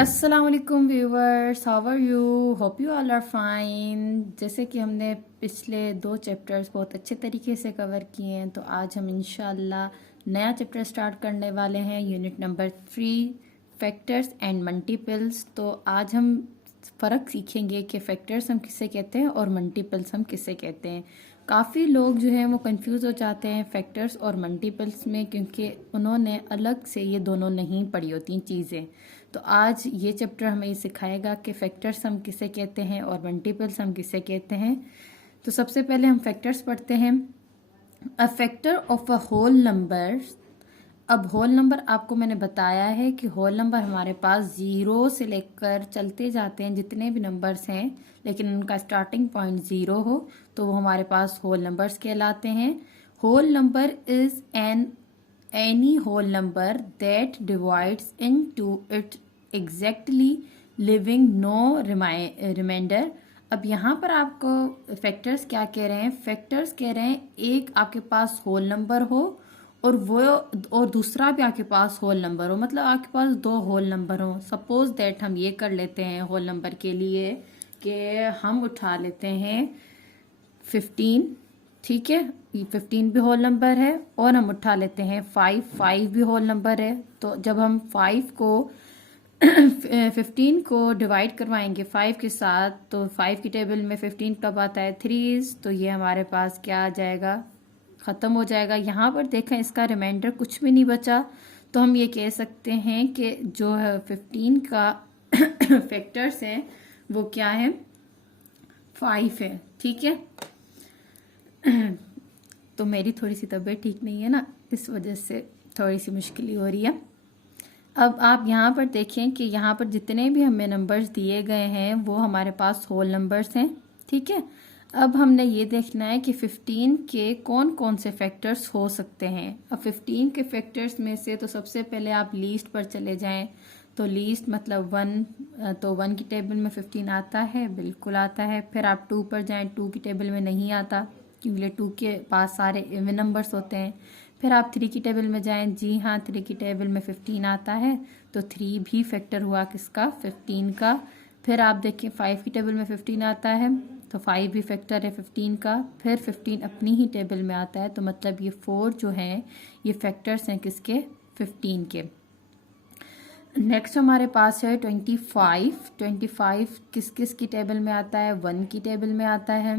अस्सलाम वालेकुम viewers, how are you? Hope you all are fine. जैसे कि हमने पिछले 2 चैप्टर्स बहुत अच्छे तरीके से कवर किए हैं, तो आज हम इंशाल्लाह नया चैप्टर स्टार्ट करने वाले हैं, unit number 3, factors and multiples. तो आज हम फ़र्क सीखेंगे कि फैक्टर्स हम किसे कहते हैं और मल्टीपल्स हम किसे कहते हैं। काफ़ी लोग जो हैं वो कंफ्यूज हो जाते हैं फैक्टर्स और मल्टीपल्स में, क्योंकि उन्होंने अलग से ये दोनों नहीं पढ़ी होती चीज़ें। तो आज ये चैप्टर हमें ये सिखाएगा कि फैक्टर्स हम किसे कहते हैं और मल्टीपल्स हम किसे कहते हैं। तो सबसे पहले हम फैक्टर्स पढ़ते हैं। A factor of a whole number. अब होल नंबर आपको मैंने बताया है कि होल नंबर हमारे पास 0 से लेकर चलते जाते हैं, जितने भी नंबर्स हैं लेकिन उनका स्टार्टिंग पॉइंट 0 हो तो वो हमारे पास होल नंबर्स कहलाते हैं। Whole number is an any whole number that divides into it exactly leaving no remainder। अब यहाँ पर आपको फैक्टर्स क्या कह रहे हैं? फैक्टर्स कह रहे हैं एक आपके पास होल नंबर हो और वो और दूसरा भी आपके पास होल नंबर हो, मतलब आपके पास 2 होल नंबर हो। सपोज दैट हम ये कर लेते हैं होल नंबर के लिए कि हम उठा लेते हैं 15, ठीक है, 15 भी होल नंबर है, और हम उठा लेते हैं 5 भी होल नंबर है। तो जब हम 5 को 15 को डिवाइड करवाएंगे 5 के साथ, तो 5 की टेबल में 15 कब आता है? 3, तो ये हमारे पास क्या आ जाएगा? ख़त्म हो जाएगा। यहाँ पर देखें इसका रिमाइंडर कुछ भी नहीं बचा, तो हम ये कह सकते हैं कि जो है 15 का फैक्टर्स हैं वो क्या है? 5 है, ठीक है। तो मेरी थोड़ी सी तबीयत ठीक नहीं है ना, इस वजह से थोड़ी सी मुश्किल हो रही है। अब आप यहाँ पर देखें कि यहाँ पर जितने भी हमें नंबर्स दिए गए हैं वो हमारे पास होल नंबर्स हैं, ठीक है। अब हमने ये देखना है कि 15 के कौन कौन से फैक्टर्स हो सकते हैं। अब 15 के फैक्टर्स में से तो सबसे पहले आप लीस्ट पर चले जाएं, तो लीस्ट मतलब 1, तो 1 की टेबल में 15 आता है, बिल्कुल आता है। फिर आप 2 पर जाएं, 2 की टेबल में नहीं आता क्योंकि 2 के पास सारे इवन नंबर्स होते हैं। फिर आप 3 की टेबल में जाएं, जी हाँ 3 की टेबल में 15 आता है, तो 3 भी फैक्टर हुआ किसका? 15 का। फिर आप देखिए 5 की टेबल में 15 आता है, तो 5 भी फैक्टर है 15 का। फिर 15 अपनी ही टेबल में आता है, तो मतलब ये 4 जो हैं ये फैक्टर्स हैं किसके? 15 के। नेक्स्ट हमारे पास है 25। 25 किस किस की टेबल में आता है? 1 की टेबल में आता है,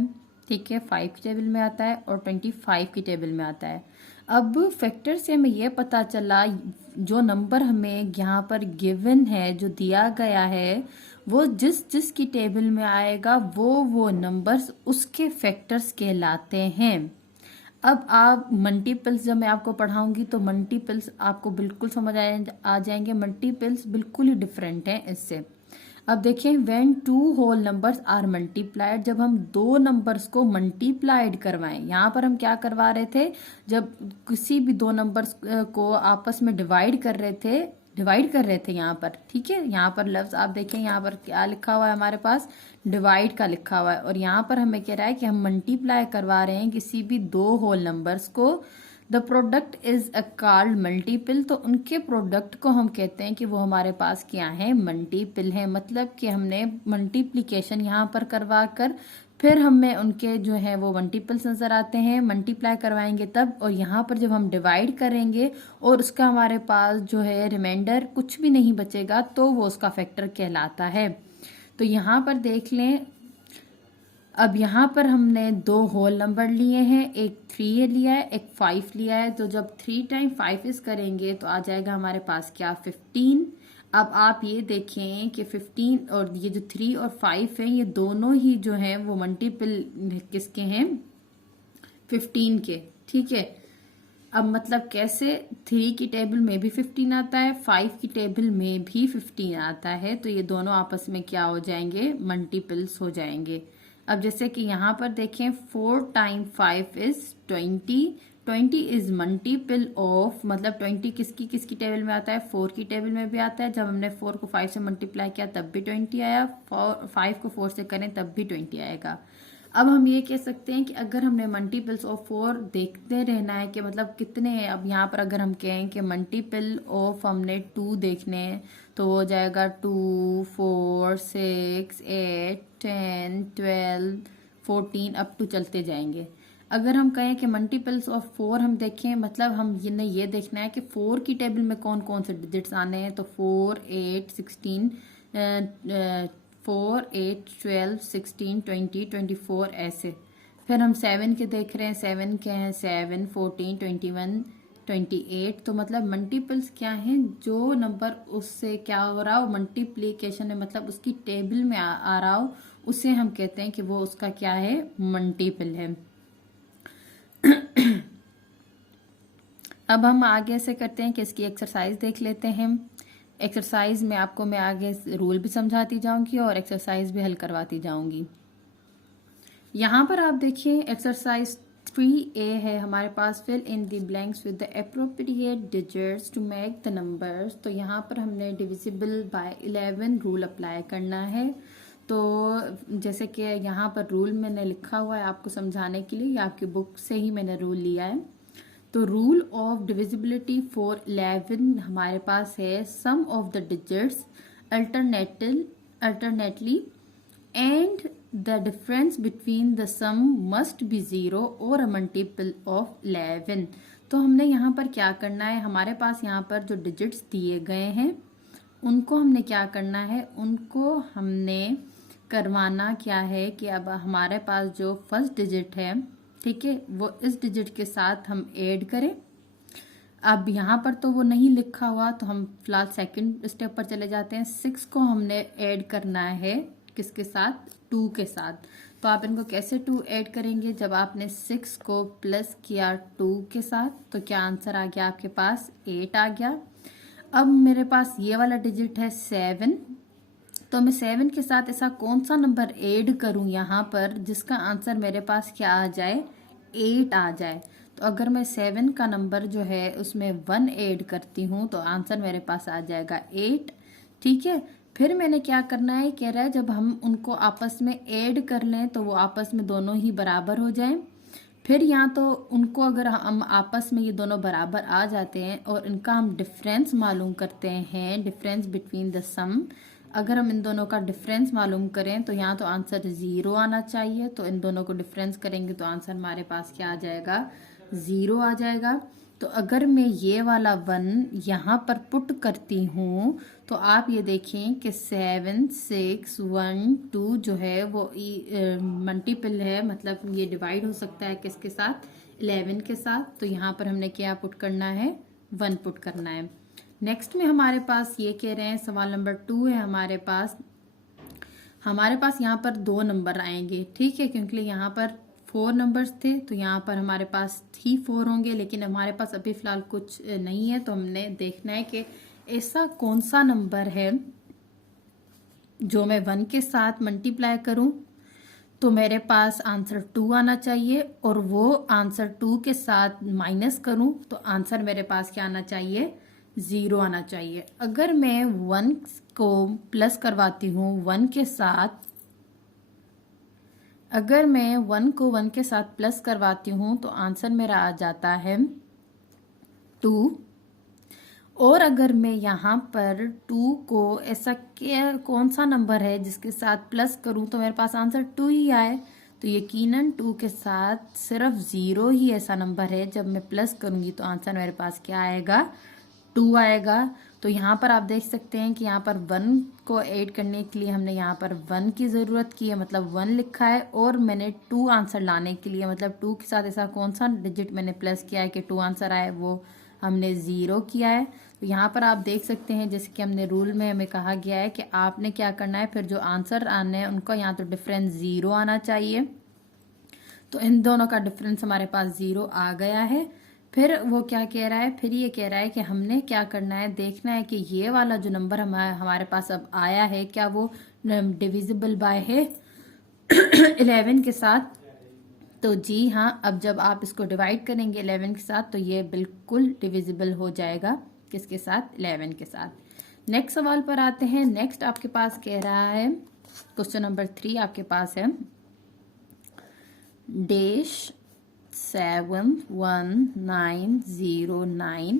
ठीक है, 5 की टेबल में आता है और 25 की टेबल में आता है। अब फैक्टर से हमें यह पता चला जो नंबर हमें यहाँ पर गिवन है, जो दिया गया है, वो जिस जिस की टेबल में आएगा वो नंबर्स उसके फैक्टर्स कहलाते हैं। अब आप मल्टीपल्स जब मैं आपको पढ़ाऊंगी तो मल्टीपल्स आपको बिल्कुल समझ आ जाएंगे। मल्टीपल्स बिल्कुल ही डिफरेंट हैं इससे। अब देखिए when 2 whole numbers are multiplied, जब हम 2 नंबर्स को मल्टीप्लाइड करवाएं, यहाँ पर हम क्या करवा रहे थे? जब किसी भी 2 नंबर्स को आपस में डिवाइड कर रहे थे यहाँ पर, ठीक है। यहाँ पर लफ्ज आप देखें, यहाँ पर क्या लिखा हुआ है हमारे पास? डिवाइड का लिखा हुआ है, और यहाँ पर हमें कह रहा है कि हम मल्टीप्लाई करवा रहे हैं किसी भी 2 होल नंबर्स को। The product is a called multiple, तो उनके प्रोडक्ट को हम कहते हैं कि वो हमारे पास क्या है? मल्टीपल है। मतलब कि हमने मल्टीप्लिकेशन यहाँ पर करवा कर फिर हमें उनके जो है वो मल्टीपल्स नजर आते हैं। मल्टीप्लाई करवाएंगे तब, और यहाँ पर जब हम डिवाइड करेंगे और उसका हमारे पास जो है रिमाइंडर कुछ भी नहीं बचेगा, तो वो उसका फैक्टर कहलाता है। तो यहाँ पर देख लें, अब यहाँ पर हमने 2 होल नंबर लिए हैं, एक 3 लिया है, एक 5 लिया है। तो जब 3 टाइम 5 इस करेंगे तो आ जाएगा हमारे पास क्या? 15। अब आप ये देखें कि 15 और ये जो 3 और 5 है, ये दोनों ही जो हैं वो मल्टीपल किसके हैं? 15 के, ठीक है। अब मतलब कैसे? 3 की टेबल में भी 15 आता है, 5 की टेबल में भी 15 आता है, तो ये दोनों आपस में क्या हो जाएंगे? मल्टीपल्स हो जाएंगे। अब जैसे कि यहाँ पर देखें 4 time 5 is 20। 20 is multiple of, मतलब 20 किसकी किसकी टेबल में आता है? 4 की टेबल में भी आता है। जब हमने 4 को 5 से मल्टीप्लाई किया तब भी 20 आया, 5 को 4 से करें तब भी 20 आएगा। अब हम ये कह सकते हैं कि अगर हमने मल्टीपल्स ऑफ 4 देखते रहना है कि मतलब कितने हैं। अब यहाँ पर अगर हम कहें कि मल्टीपल ऑफ हमने 2 देखने हैं तो वो हो जाएगा 2, 4, 6, 8, 10, 12, 14 अप टू चलते जाएंगे। अगर हम कहें कि मल्टीपल्स ऑफ 4 हम देखें, मतलब हम ये देखना है कि 4 की टेबल में कौन कौन से डिजिट्स आने हैं। तो 4, 8, 16, 4, 8, 12, 16, 20, 24 ऐसे। फिर हम 7 के देख रहे हैं, 7 के हैं 7, 14, 21, 28। तो मतलब मल्टीपल्स क्या हैं, जो नंबर उससे क्या हो रहा हो मल्टीप्लीकेशन में, मतलब उसकी टेबल में आ रहा हो, उसे हम कहते हैं कि वो उसका क्या है, मल्टीपल है। अब हम आगे से करते हैं कि इसकी एक्सरसाइज देख लेते हैं। एक्सरसाइज में आपको मैं आगे रूल भी समझाती जाऊंगी और एक्सरसाइज भी हल करवाती जाऊंगी। यहाँ पर आप देखिए एक्सरसाइज 3A है हमारे पास, fill in the blanks with the appropriate digits to make the numbers. तो यहाँ पर हमने डिविजिबल बाय 11 रूल अप्लाई करना है। तो जैसे कि यहाँ पर रूल मैंने लिखा हुआ है आपको समझाने के लिए, या आपकी बुक से ही मैंने रूल लिया है। तो रूल ऑफ डिविजिबिलिटी फॉर 11 हमारे पास है, sum of the digits alternately and the difference between the sum must be 0 और अ मल्टीपल ऑफ 11। तो हमने यहाँ पर क्या करना है, हमारे पास यहाँ पर जो डिजिट्स दिए गए हैं उनको हमने क्या करना है, उनको हमने करवाना क्या है कि अब हमारे पास जो फर्स्ट डिजिट है, ठीक है, वो इस डिजिट के साथ हम ऐड करें। अब यहाँ पर तो वो नहीं लिखा हुआ, तो हम फिलहाल सेकंड स्टेप पर चले जाते हैं। 6 को हमने ऐड करना है किसके साथ, 2 के साथ। तो आप इनको कैसे 2 ऐड करेंगे, जब आपने 6 को प्लस किया 2 के साथ, तो क्या आंसर आ गया आपके पास, 8 आ गया। अब मेरे पास ये वाला डिजिट है 7, तो मैं 7 के साथ ऐसा कौन सा नंबर ऐड करूं यहाँ पर जिसका आंसर मेरे पास क्या आ जाए, 8 आ जाए। तो अगर मैं 7 का नंबर जो है उसमें 1 ऐड करती हूँ तो आंसर मेरे पास आ जाएगा 8, ठीक है। फिर मैंने क्या करना है, कह रहा है जब हम उनको आपस में ऐड कर लें तो वो आपस में दोनों ही बराबर हो जाएं। फिर यहाँ तो उनको अगर हम आपस में ये दोनों बराबर आ जाते हैं और इनका हम डिफरेंस मालूम करते हैं, डिफरेंस बिटवीन द सम, अगर हम इन दोनों का डिफरेंस मालूम करें तो यहाँ तो आंसर 0 आना चाहिए। तो इन दोनों को डिफरेंस करेंगे तो आंसर हमारे पास क्या आ जाएगा, 0 आ जाएगा। तो अगर मैं ये वाला 1 यहाँ पर पुट करती हूँ तो आप ये देखें कि 7, 6, 1, 2 जो है वो मल्टीपल है, मतलब ये डिवाइड हो सकता है किसके साथ, 11 के साथ। तो यहाँ पर हमने क्या पुट करना है, 1 पुट करना है। नेक्स्ट में हमारे पास ये कह रहे हैं, सवाल नंबर 2 है हमारे पास यहाँ पर 2 नंबर आएंगे, ठीक है, क्योंकि यहाँ पर 4 नंबर्स थे तो यहाँ पर हमारे पास 4 होंगे, लेकिन हमारे पास अभी फिलहाल कुछ नहीं है। तो हमने देखना है कि ऐसा कौन सा नंबर है जो मैं 1 के साथ मल्टीप्लाई करूं तो मेरे पास आंसर 2 आना चाहिए, और वो आंसर 2 के साथ माइनस करूं तो आंसर मेरे पास क्या आना चाहिए, 0 आना चाहिए। अगर मैं 1 को प्लस करवाती हूँ 1 के साथ, अगर मैं 1 को 1 के साथ प्लस करवाती हूँ तो आंसर मेरा आ जाता है 2। और अगर मैं यहाँ पर 2 को ऐसा क्या कौन सा नंबर है जिसके साथ प्लस करूँ तो मेरे पास आंसर 2 ही आए। तो यकीनन 2 के साथ सिर्फ 0 ही ऐसा नंबर है जब मैं प्लस करूँगी तो आंसर मेरे पास क्या आएगा, 2 आएगा। तो यहाँ पर आप देख सकते हैं कि यहाँ पर 1 को ऐड करने के लिए हमने यहाँ पर 1 की ज़रूरत की है, मतलब 1 लिखा है, और मैंने 2 आंसर लाने के लिए मतलब 2 के साथ ऐसा कौन सा डिजिट मैंने प्लस किया है कि 2 आंसर आए, वो हमने 0 किया है। तो यहाँ पर आप देख सकते हैं जैसे कि हमने रूल में हमें कहा गया है कि आपने क्या करना है, फिर जो आंसर आने हैं उनका यहाँ तो डिफरेंस 0 आना चाहिए। तो इन दोनों का डिफरेंस हमारे पास 0 आ गया है। फिर वो क्या कह रहा है, फिर ये कह रहा है कि हमने क्या करना है, देखना है कि ये वाला जो नंबर हमारे पास अब आया है क्या वो डिविजिबल बाय है 11 के साथ। तो जी हाँ, अब जब आप इसको डिवाइड करेंगे 11 के साथ तो ये बिल्कुल डिविजिबल हो जाएगा किसके साथ, 11 के साथ। नेक्स्ट सवाल पर आते हैं। नेक्स्ट आपके पास कह रहा है, क्वेश्चन नंबर 3 आपके पास है, डैश 71909।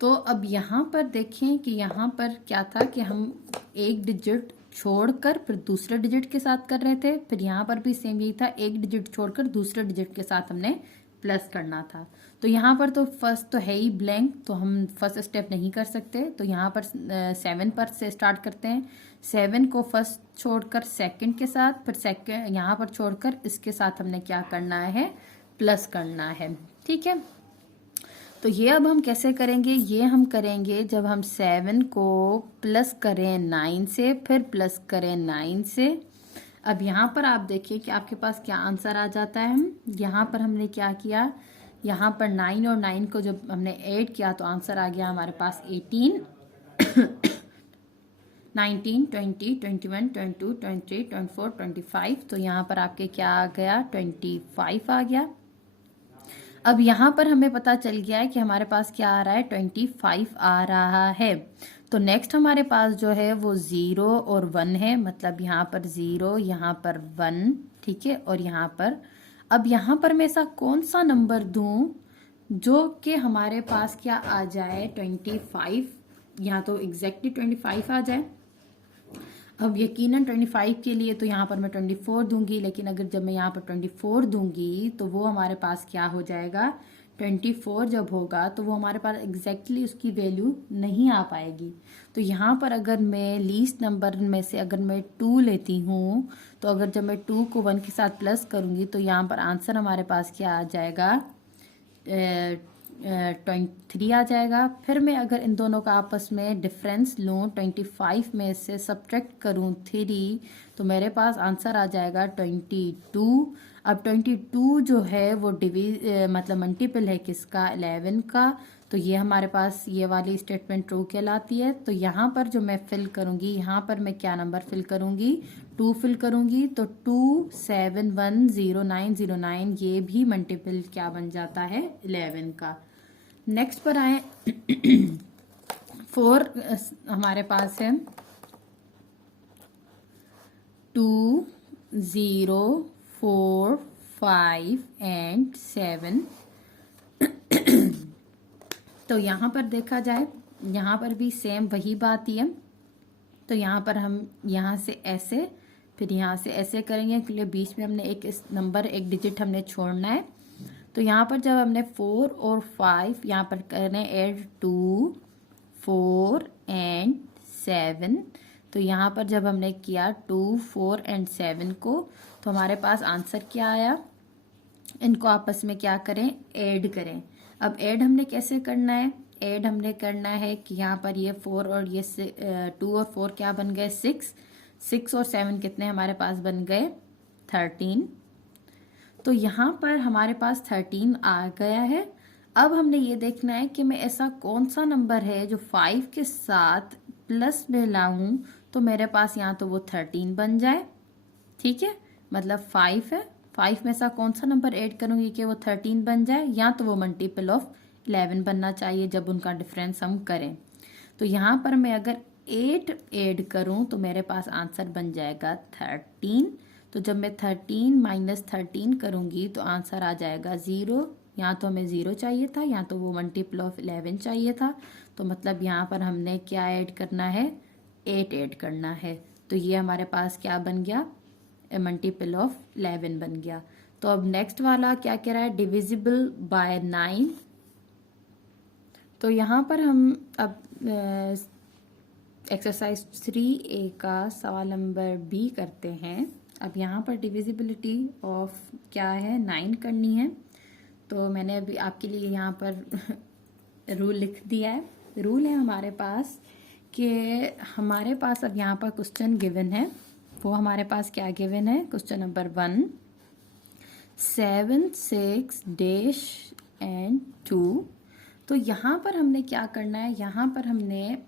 तो अब यहाँ पर देखें कि यहाँ पर क्या था कि हम एक डिजिट छोड़कर फिर दूसरे डिजिट के साथ कर रहे थे, फिर यहाँ पर भी सेम यही था, एक डिजिट छोड़कर दूसरे डिजिट के साथ हमने प्लस करना था। तो यहाँ पर तो फर्स्ट तो है ही ब्लैंक, तो हम फर्स्ट स्टेप नहीं कर सकते। तो यहाँ पर 7 पर से स्टार्ट करते हैं। 7 को फर्स्ट छोड़कर सेकंड के साथ, फिर सेकंड यहाँ पर छोड़कर इसके साथ हमने क्या करना है, प्लस करना है। ठीक है, तो ये अब हम कैसे करेंगे, ये हम करेंगे जब हम 7 को प्लस करें 9 से, फिर प्लस करें 9 से। अब यहाँ पर आप देखिए कि आपके पास क्या आंसर आ जाता है। यहाँ पर हमने क्या किया, यहाँ पर 9 और 9 को जब हमने ऐड किया तो आंसर आ गया हमारे पास 18 19 20 21 22 23 24 25। तो यहाँ पर आपके क्या आ गया, 25 आ गया। अब यहाँ पर हमें पता चल गया है कि हमारे पास क्या आ रहा है, 25 आ रहा है। तो नेक्स्ट हमारे पास जो है वो 0 और 1 है, मतलब यहाँ पर 0, यहाँ पर 1, ठीक है, और यहाँ पर अब यहाँ पर मैं ऐसा कौन सा नंबर दूं जो कि हमारे पास क्या आ जाए, 25, यहाँ तो एग्जैक्टली 25 आ जाए। अब यकीनन 25 के लिए तो यहाँ पर मैं 24 दूंगी, लेकिन अगर जब मैं यहाँ पर 24 दूंगी तो वो हमारे पास क्या हो जाएगा, 24 जब होगा तो वो हमारे पास एग्जैक्टली उसकी वैल्यू नहीं आ पाएगी। तो यहाँ पर अगर मैं लीस्ट नंबर में से अगर मैं 2 लेती हूँ, तो अगर जब मैं 2 को 1 के साथ प्लस करूँगी तो यहाँ पर आंसर हमारे पास क्या आ जाएगा, 23 आ जाएगा। फिर मैं अगर इन दोनों का आपस में डिफरेंस लूँ, 25 में से सब्ट्रैक्ट करूँ 3, तो मेरे पास आंसर आ जाएगा 22। अब 22 जो है वो मतलब मल्टीपल है किसका, 11 का। तो ये हमारे पास ये वाली स्टेटमेंट ट्रू कहलाती है। तो यहाँ पर जो मैं फिल करूँगी, यहाँ पर मैं क्या नंबर फिल करूँगी, 2 फिल करूँगी। तो 2710909 ये भी मल्टीपल क्या बन जाता है, 11 का। नेक्स्ट पर आए 4 हमारे पास है 2 0 4 5 एंड 7। तो यहाँ पर देखा जाए, यहाँ पर भी सेम वही बात ही है। तो यहाँ पर हम यहाँ से ऐसे, फिर यहाँ से ऐसे करेंगे, क्योंकि बीच में हमने एक नंबर, एक डिजिट हमने छोड़ना है। तो यहाँ पर जब हमने 4 और 5 यहाँ पर करने ऐड 2 4 एंड 7, तो यहाँ पर जब हमने किया 2 4 एंड 7 को, तो हमारे पास आंसर क्या आया। इनको आपस में क्या करें, ऐड करें। अब ऐड हमने कैसे करना है, ऐड हमने करना है कि यहाँ पर ये 4 और ये 2 और 4 क्या बन गए, 6 और 7 कितने हमारे पास बन गए, 13। तो यहाँ पर हमारे पास 13 आ गया है। अब हमने ये देखना है कि मैं ऐसा कौन सा नंबर है जो 5 के साथ प्लस में लाऊं तो मेरे पास यहाँ तो वो 13 बन जाए। ठीक है, मतलब 5 है, 5 में ऐसा कौन सा नंबर ऐड करूंगी कि वो 13 बन जाए, या तो वो मल्टीपल ऑफ 11 बनना चाहिए जब उनका डिफरेंस हम करें। तो यहाँ पर मैं अगर 8 ऐड करूं तो मेरे पास आंसर बन जाएगा 13। तो जब मैं 13 माइनस 13 करूंगी तो आंसर आ जाएगा 0। यहाँ तो हमें 0 चाहिए था, यहाँ तो वो मल्टीपल ऑफ 11 चाहिए था। तो मतलब यहाँ पर हमने क्या ऐड करना है, 8 ऐड करना है। तो ये हमारे पास क्या बन गया, मल्टीपल ऑफ 11 बन गया। तो अब नेक्स्ट वाला क्या कह रहा है, डिविजिबल बाय 9। तो यहाँ पर हम अब एक्सरसाइज 3A का सवाल नंबर B करते हैं। अब यहाँ पर डिविजिबिलिटी ऑफ क्या है, 9 करनी है। तो मैंने अभी आपके लिए यहाँ पर रूल लिख दिया है। रूल है हमारे पास कि हमारे पास अब यहाँ पर क्वेश्चन गिवन है, वो हमारे पास क्या गिवन है, क्वेश्चन नंबर 1 7 6 डैश एंड 2। तो यहाँ पर हमने क्या करना है, यहाँ पर हमने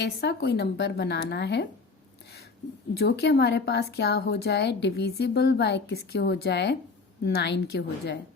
ऐसा कोई नंबर बनाना है जो कि हमारे पास क्या हो जाए, डिविजिबल बाय किसके हो जाए, 9 के हो जाए।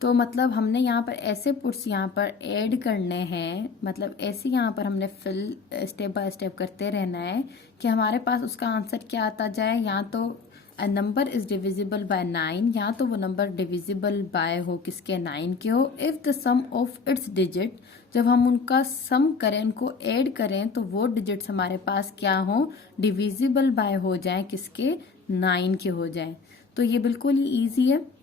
तो मतलब हमने यहाँ पर ऐसे पुट्स यहाँ पर ऐड करने हैं, मतलब ऐसे यहाँ पर हमने फिल स्टेप बाय स्टेप करते रहना है कि हमारे पास उसका आंसर क्या आता जाए, या तो a number is divisible by 9, या तो वो नंबर डिविजिबल बाय हो किसके, 9 के हो। If the sum of its digit, जब हम उनका सम करें, उनको ऐड करें, तो वो डिजिट्स हमारे पास क्या हो, डिविजिबल बाय हो जाए किसके, 9 के हो जाए। तो ये बिल्कुल ही ईजी है।